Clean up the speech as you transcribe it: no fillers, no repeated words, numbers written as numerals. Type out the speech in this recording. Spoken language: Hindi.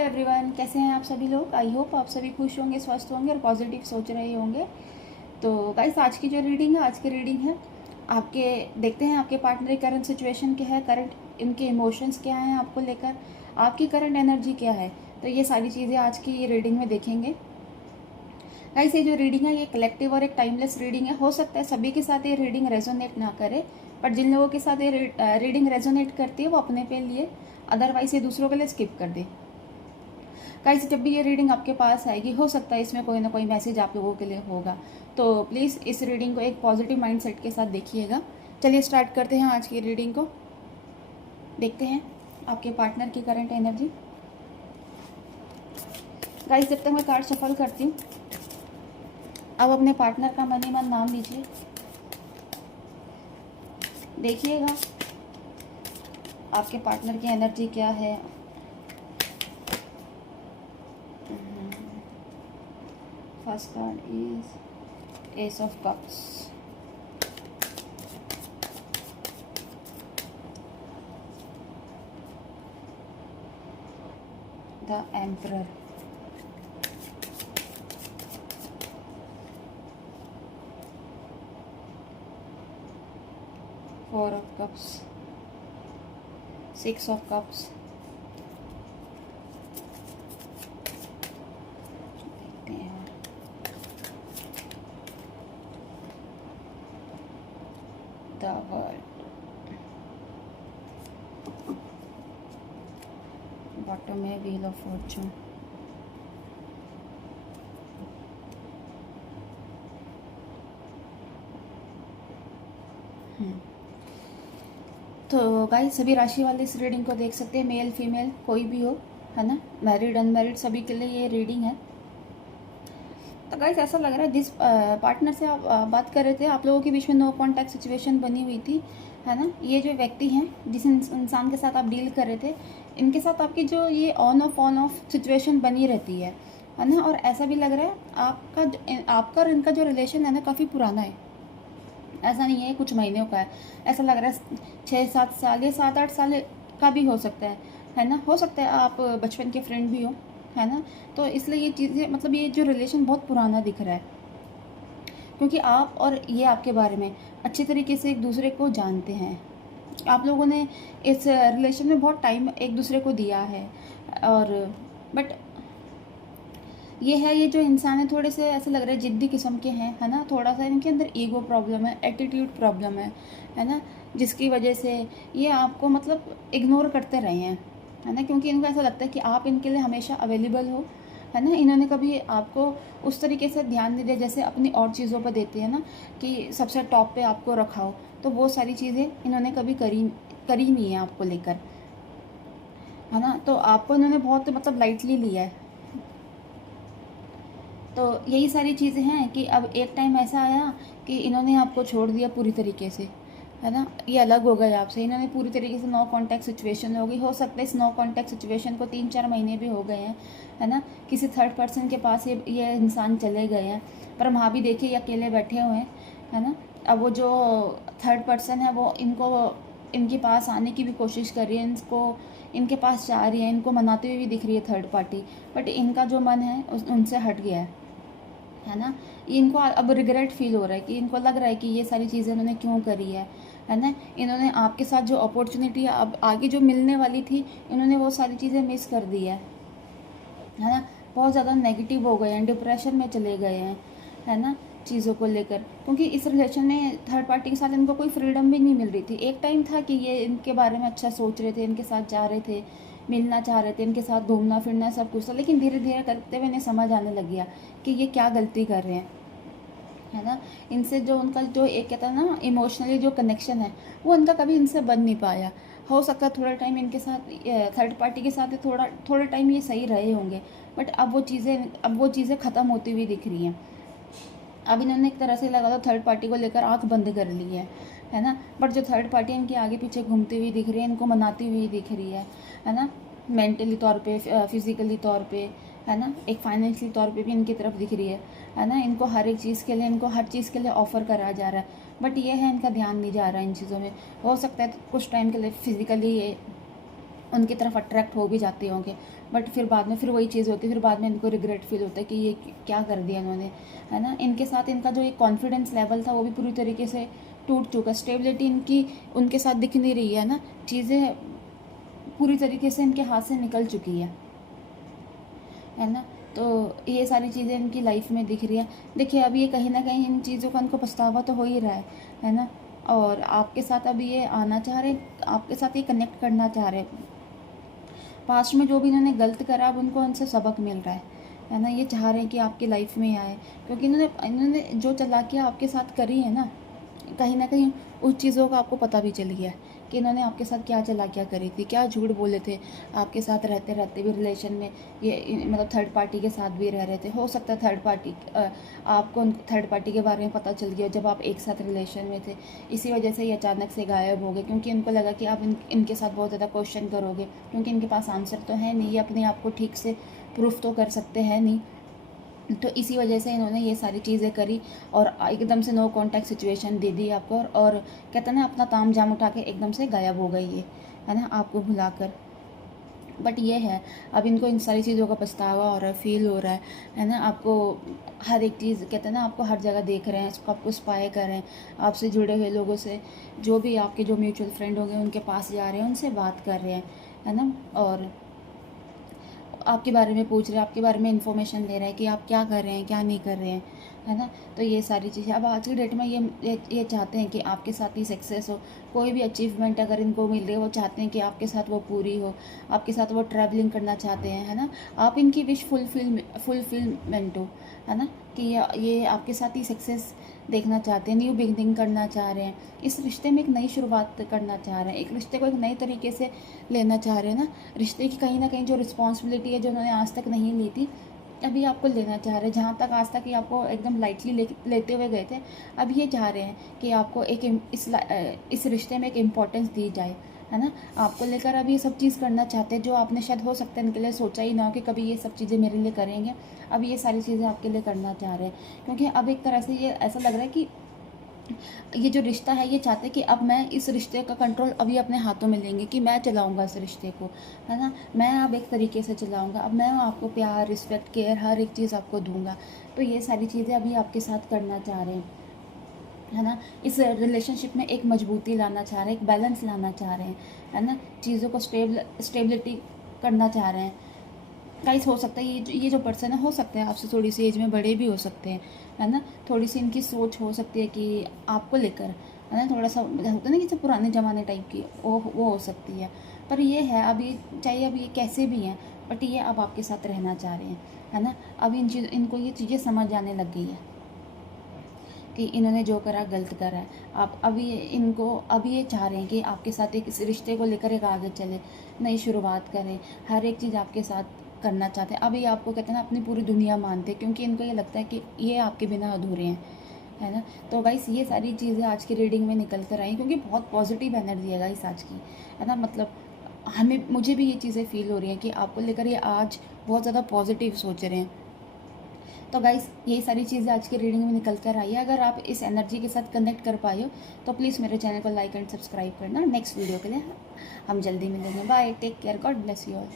एवरीवन, कैसे हैं आप सभी लोग। आई होप आप सभी खुश होंगे, स्वस्थ होंगे और पॉजिटिव सोच रहे होंगे। तो गाइस, आज की जो रीडिंग है, आज की रीडिंग है आपके, देखते हैं आपके पार्टनर की करंट सिचुएशन क्या है, करंट इनके इमोशंस क्या हैं आपको लेकर, आपकी करंट एनर्जी क्या है। तो ये सारी चीज़ें आज की रीडिंग में देखेंगे। गाइस, ये जो रीडिंग है ये कलेक्टिव और एक टाइमलेस रीडिंग है। हो सकता है सभी के साथ ये रीडिंग रेजोनेट ना करे, पर जिन लोगों के साथ ये रीडिंग रेजोनेट करती है वो अपने पे लिए, अदरवाइज ये दूसरों के लिए स्किप कर दे। गाइस, जब भी ये रीडिंग आपके पास आएगी, हो सकता है इसमें कोई ना कोई मैसेज आप लोगों के लिए होगा, तो प्लीज़ इस रीडिंग को एक पॉजिटिव माइंडसेट के साथ देखिएगा। चलिए स्टार्ट करते हैं आज की रीडिंग को। देखते हैं आपके पार्टनर की करंट एनर्जी। गाइस, जब तक मैं कार्ड शफल करती हूँ, अब अपने पार्टनर का मन ही मन नाम लीजिए। देखिएगा आपके पार्टनर की एनर्जी क्या है। First card is S of cups, the emperor, four of cups, six of cups, देखते हैं द वर्ल्ड, बॉटम में व्हील ऑफ फॉर्चून। तो गाइस, सभी राशि वाले इस रीडिंग को देख सकते हैं, मेल फीमेल कोई भी हो, है ना, मैरिड अनमैरिड सभी के लिए ये रीडिंग है। तो गाइस, ऐसा लग रहा है जिस पार्टनर से आप बात कर रहे थे, आप लोगों के बीच में नो कॉन्टैक्ट सिचुएशन बनी हुई थी, है ना। ये जो व्यक्ति हैं, जिस इंसान के साथ आप डील कर रहे थे, इनके साथ आपकी जो ये ऑन ऑफ सिचुएशन बनी रहती है ना। और ऐसा भी लग रहा है आपका और इनका जो रिलेशन है ना, काफ़ी पुराना है। ऐसा नहीं है कुछ महीनों का है, ऐसा लग रहा है 6-7 साल या 7-8 साल का भी हो सकता है ना। हो सकता है आप बचपन के फ्रेंड भी हो, है ना। तो इसलिए ये चीज़ें, मतलब ये जो रिलेशन बहुत पुराना दिख रहा है, क्योंकि आप और ये आपके बारे में अच्छी तरीके से एक दूसरे को जानते हैं। आप लोगों ने इस रिलेशन में बहुत टाइम एक दूसरे को दिया है। और बट ये जो इंसान है, थोड़े से ऐसे लग रहा है जिद्दी किस्म के हैं, है ना। थोड़ा सा इनके अंदर ईगो प्रॉब्लम है, एटीट्यूड प्रॉब्लम है ना, जिसकी वजह से ये आपको मतलब इग्नोर करते रहे हैं, है ना। क्योंकि इनको ऐसा लगता है कि आप इनके लिए हमेशा अवेलेबल हो, है ना। इन्होंने कभी आपको उस तरीके से ध्यान नहीं दिया जैसे अपनी और चीज़ों पर देते हैं ना, कि सबसे टॉप पे आपको रखा हो। तो वो सारी चीज़ें इन्होंने कभी करी नहीं है आपको लेकर, है ना। तो आपको इन्होंने बहुत मतलब लाइटली लिया है। तो यही सारी चीज़ें हैं कि अब एक टाइम ऐसा आया कि इन्होंने आपको छोड़ दिया पूरी तरीके से, है ना। ये अलग हो गए आपसे, इन्होंने पूरी तरीके से नो कांटेक्ट सिचुएशन हो गई। हो सकता है इस नो कांटेक्ट सिचुएशन को 3-4 महीने भी हो गए हैं, है ना। किसी थर्ड पर्सन के पास ये इंसान चले गए हैं, पर वहाँ भी देखिए ये अकेले बैठे हुए हैं, है ना। अब वो जो थर्ड पर्सन है वो इनके पास आने की भी कोशिश कर रही है, इनके पास जा रही है, इनको मनाती हुई भी दिख रही है थर्ड पार्टी, बट इनका जो मन है उनसे हट गया है ना। इनको अब रिग्रेट फील हो रहा है, कि इनको लग रहा है कि ये सारी चीज़ें इन्होंने क्यों करी है ना। इन्होंने आपके साथ जो अपॉर्चुनिटी अब आगे जो मिलने वाली थी, इन्होंने वो सारी चीज़ें मिस कर दी है ना। बहुत ज़्यादा नेगेटिव हो गए हैं, डिप्रेशन में चले गए हैं, है ना, चीज़ों को लेकर। क्योंकि इस रिलेशन में थर्ड पार्टी के साथ इनको कोई फ्रीडम भी नहीं मिल रही थी। एक टाइम था कि ये इनके बारे में अच्छा सोच रहे थे, इनके साथ जा रहे थे, मिलना चाह रहे थे, इनके साथ घूमना फिरना सब कुछ था, लेकिन धीरे धीरे करते हुए इन्हें समझ आने लग गया कि ये क्या गलती कर रहे हैं, है ना। इनसे जो उनका जो एक कहता है ना इमोशनली जो कनेक्शन है, वो इनका कभी इनसे बन नहीं पाया। हो सकता है थोड़ा टाइम इनके साथ थर्ड पार्टी के साथ थोड़ा टाइम ये सही रहे होंगे, बट अब वो चीज़ें ख़त्म होती हुई दिख रही हैं। अब इन्होंने एक तरह से लगा तो थर्ड पार्टी को लेकर आंख बंद कर ली है ना। बट जो थर्ड पार्टी इनके आगे पीछे घूमती हुई दिख रही है, इनको मनाती हुई दिख रही है ना। मेंटली तौर पे, फिजिकली तौर पे, है ना, एक फाइनेंशियली तौर पे भी इनकी तरफ दिख रही है ना। इनको हर एक चीज़ के लिए, इनको हर चीज़ के लिए ऑफ़र करा जा रहा है, बट ये है इनका ध्यान नहीं जा रहा है इन चीज़ों में। हो सकता है कुछ टाइम के लिए फिजिकली उनकी तरफ अट्रैक्ट हो भी जाते होंगे, बट फिर बाद में फिर वही चीज़ होती है, फिर बाद में इनको रिग्रेट फील होता है कि ये क्या कर दिया इन्होंने, है ना। इनके साथ इनका जो एक कॉन्फिडेंस लेवल था वो भी पूरी तरीके से टूट चुका, स्टेबिलिटी इनकी उनके साथ दिख नहीं रही है ना, चीज़ें पूरी तरीके से इनके हाथ से निकल चुकी है ना। तो ये सारी चीज़ें इनकी लाइफ में दिख रही है। देखिए अब ये कहीं ना कहीं इन चीज़ों का इनको पछतावा तो हो ही रहा है ना। और आपके साथ अब ये आना चाह रहे, आपके साथ ये कनेक्ट करना चाह रहे। पास्ट में जो भी इन्होंने गलत करा अब उनको उनसे सबक मिल रहा है ना। ये चाह रहे हैं कि आपकी लाइफ में आए, क्योंकि इन्होंने जो चालाकियाँ आपके साथ करी है ना, कहीं ना कहीं उस चीज़ों का आपको पता भी चल गया है कि इन्होंने आपके साथ क्या चालाकियाँ करी थी, क्या झूठ बोले थे आपके साथ रहते रहते भी रिलेशन में। ये मतलब थर्ड पार्टी के साथ भी रह रहे थे, हो सकता है थर्ड पार्टी आपको थर्ड पार्टी के बारे में पता चल गया जब आप एक साथ रिलेशन में थे। इसी वजह से ये अचानक से गायब हो गए, क्योंकि इनको लगा कि आप इनके साथ बहुत ज़्यादा क्वेश्चन करोगे, क्योंकि इनके पास आंसर तो है नहीं, ये अपने आप को ठीक से प्रूफ तो कर सकते हैं नहीं। तो इसी वजह से इन्होंने ये सारी चीज़ें करी और एकदम से नो कांटेक्ट सिचुएशन दे दी आपको। और कहते हैं ना अपना ताम झाम उठा के एकदम से गायब हो गई ये, है ना, आपको भुलाकर। बट ये है अब इनको इन सारी चीज़ों का पछतावा हो रहा है, फील हो रहा है ना। आपको हर एक चीज़ कहते हैं ना आपको हर जगह देख रहे हैं, आपको स्पाई कर रहे हैं, आपसे जुड़े हुए लोगों से, जो भी आपके जो म्यूचुअल फ्रेंड होंगे उनके पास जा रहे हैं, उनसे बात कर रहे हैं, है ना। और आपके बारे में पूछ रहे हैं, आपके बारे में इन्फॉर्मेशन ले रहे हैं कि आप क्या कर रहे हैं, क्या नहीं कर रहे हैं, है ना। तो ये सारी चीज़ें अब आज की डेट में ये चाहते हैं कि आपके साथ ही सक्सेस हो। कोई भी अचीवमेंट अगर इनको मिल रही है वो चाहते हैं कि आपके साथ वो पूरी हो, आपके साथ वो ट्रैवलिंग करना चाहते हैं, है ना। आप इनकी विश फुलफिलमेंट हो, है ना, कि ये आपके साथ ही सक्सेस देखना चाहते हैं, न्यू बिगनिंग करना चाह रहे हैं, इस रिश्ते में एक नई शुरुआत करना चाह रहे हैं, एक रिश्ते को एक नए तरीके से लेना चाह रहे हैं ना। रिश्ते की कहीं ना कहीं जो रिस्पॉन्सिबिलिटी है जो उन्होंने आज तक नहीं ली थी, अभी आपको लेना चाह रहे हैं। जहाँ तक आज तक ये आपको एकदम लाइटली लेते हुए गए थे, अब ये चाह रहे हैं कि आपको एक इस रिश्ते में एक इम्पोर्टेंस दी जाए, है ना। आपको लेकर अब ये सब चीज़ करना चाहते हैं जो आपने शायद हो सकता है इनके लिए सोचा ही ना हो कि कभी ये सब चीज़ें मेरे लिए करेंगे। अब ये सारी चीज़ें आपके लिए करना चाह रहे हैं, क्योंकि अब एक तरह से ये ऐसा लग रहा है कि ये जो रिश्ता है ये चाहते हैं कि अब मैं इस रिश्ते का कंट्रोल अभी अपने हाथों में लेंगे, कि मैं चलाऊंगा इस रिश्ते को, है ना। मैं अब एक तरीके से चलाऊंगा, अब मैं आपको प्यार, रिस्पेक्ट, केयर, हर एक चीज़ आपको दूंगा। तो ये सारी चीज़ें अभी आपके साथ करना चाह रहे हैं, है ना। इस रिलेशनशिप में एक मजबूती लाना चाह रहे हैं, एक बैलेंस लाना चाह रहे हैं, है ना। चीज़ों को स्टेबिलिटी करना चाह रहे हैं। गाइस हो सकता है ये जो पर्सन है, हो सकता है आपसे थोड़ी सी एज में बड़े भी हो सकते हैं, है ना। थोड़ी सी इनकी सोच हो सकती है कि आपको लेकर, है ना, थोड़ा सा होता है ना कि सब पुराने ज़माने टाइप की वो हो सकती है। पर ये है अब ये चाहे अब ये कैसे भी हैं, बट ये अब आपके साथ रहना चाह रहे हैं, है ना। अब इनको ये चीज़ें समझ आने लग गई है कि इन्होंने जो करा गलत करा है। आप अभी ये चाह रहे हैं कि आपके साथ एक इस रिश्ते को लेकर एक आगे चले, नई शुरुआत करें, हर एक चीज़ आपके साथ करना चाहते हैं। अभी आपको कहते हैं ना अपनी पूरी दुनिया मानते हैं, क्योंकि इनको ये लगता है कि ये आपके बिना अधूरे हैं, है ना। तो गाइस ये सारी चीज़ें आज की रीडिंग में निकल कर आई, क्योंकि बहुत पॉजिटिव एनर्जी है गाइस आज की, है ना। मतलब मुझे भी ये चीज़ें फील हो रही हैं कि आपको लेकर ये आज बहुत ज़्यादा पॉजिटिव सोच रहे हैं। तो गाइस यही सारी चीज़ें आज की रीडिंग में निकल कर आई है। अगर आप इस एनर्जी के साथ कनेक्ट कर पाए हो तो प्लीज़ मेरे चैनल को लाइक एंड सब्सक्राइब करना। नेक्स्ट वीडियो के लिए हम जल्दी मिलेंगे। Bye, take care, God bless you all.